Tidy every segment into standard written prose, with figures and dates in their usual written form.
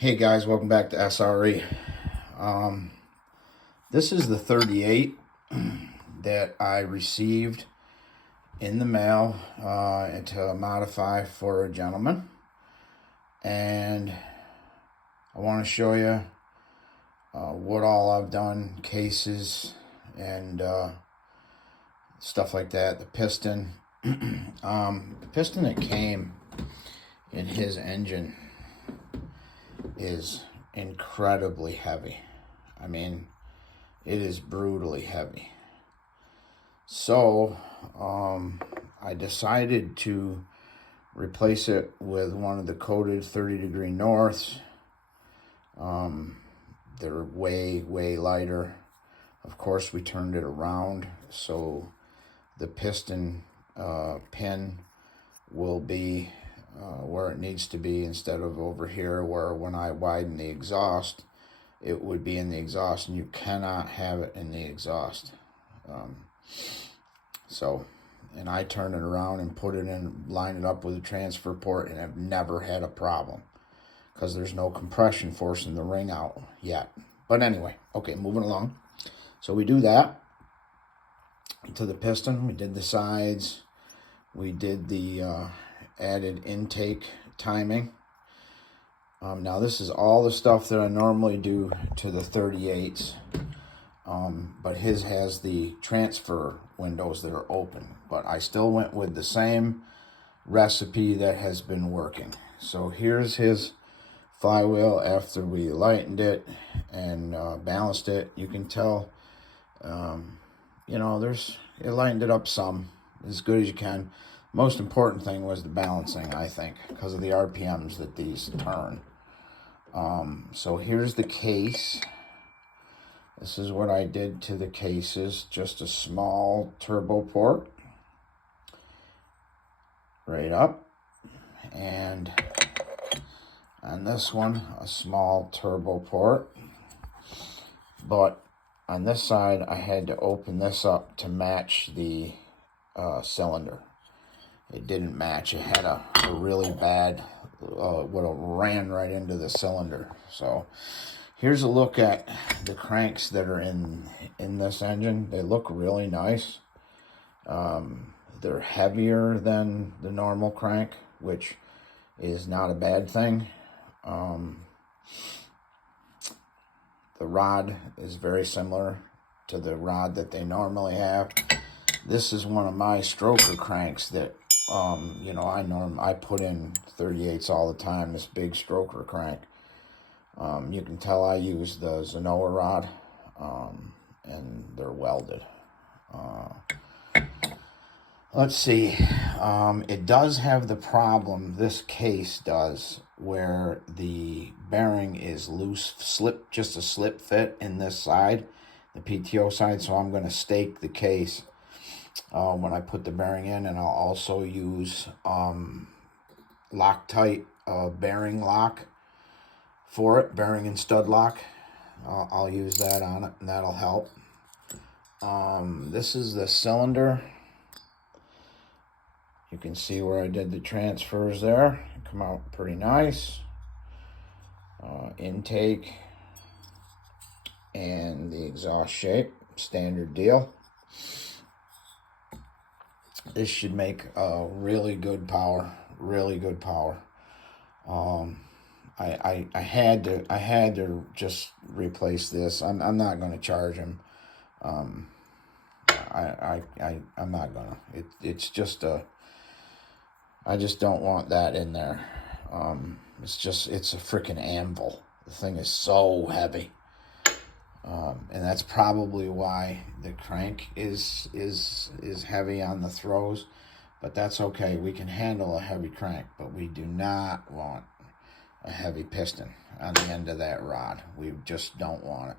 Hey guys, welcome back to SRE. This is the 38 that I received in the mail to modify for a gentleman. And I want to show you what all I've done, cases and stuff like that. The piston. The piston that came in his engine is incredibly heavy. I mean, it is brutally heavy. So I decided to replace it with one of the coated 30-degree norths. They're way lighter. Of course, we turned it around so the piston pin will be where it needs to be, instead of over here where when I widen the exhaust it would be in the exhaust, and you cannot have it in the exhaust. And I turn it around and put it in, line it up with a transfer port, and I've never had a problem because there's no compression forcing the ring out yet. But anyway, okay, moving along. So we do that to the piston. We did the sides. We did the added intake timing. Now this is all the stuff that I normally do to the 38s, but his has the transfer windows that are open, but I still went with the same recipe that has been working. So here's his flywheel after we lightened it and balanced it. You can tell, it lightened it up some, as good as you can. Most important thing was the balancing, I think, because of the RPMs that these turn. So here's the case. This is what I did to the cases. Just a small turbo port right up, and on this one a small turbo port, but on this side I had to open this up to match the cylinder. It didn't match. It had a really bad would have ran right into the cylinder. So here's a look at the cranks that are in this engine. They look really nice. They're heavier than the normal crank, which is not a bad thing. The rod is very similar to the rod that they normally have. This is one of my stroker cranks that I put in 38s all the time, this big stroker crank. You can tell I use the Zenoa rod, and they're welded. Let's see. It does have the problem, this case does, where the bearing is loose, just a slip fit in this side, the PTO side. So I'm going to stake the case when I put the bearing in, and I'll also use Loctite bearing lock for it, bearing and stud lock. I'll use that on it, and that'll help. This is the cylinder. You can see where I did the transfers there. Come out pretty nice. Intake and the exhaust shape, standard deal. This should make really good power. I had to just replace this. I'm not going to charge him. I'm not gonna. It's just I just don't want that in there. It's a freaking anvil. The thing is so heavy. And that's probably why the crank is heavy on the throws, but that's okay. We can handle a heavy crank, but we do not want a heavy piston on the end of that rod. We just don't want it.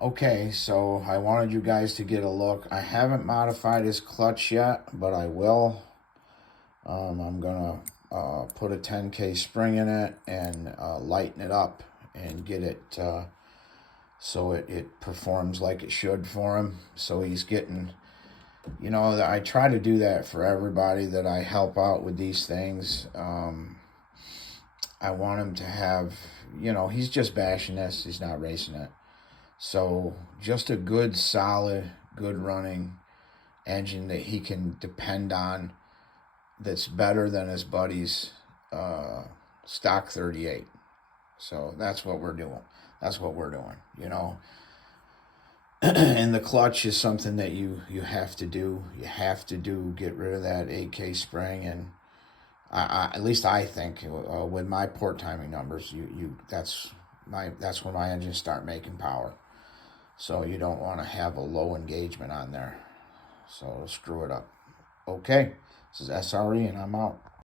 Okay, so I wanted you guys to get a look. I haven't modified his clutch yet, but I will. I'm gonna put a 10K spring in it and lighten it up and get it so it performs like it should for him. So he's getting, I try to do that for everybody that I help out with these things. I want him to have, he's just bashing this. He's not racing it. So just a good, solid, good running engine that he can depend on, that's better than his buddy's stock 38. So that's what we're doing. And the clutch is something that you have to do. You have to get rid of that 8K spring, and at least I think with my port timing numbers, that's when my engines start making power. So you don't want to have a low engagement on there. So screw it up. Okay, this is SRE, and I'm out.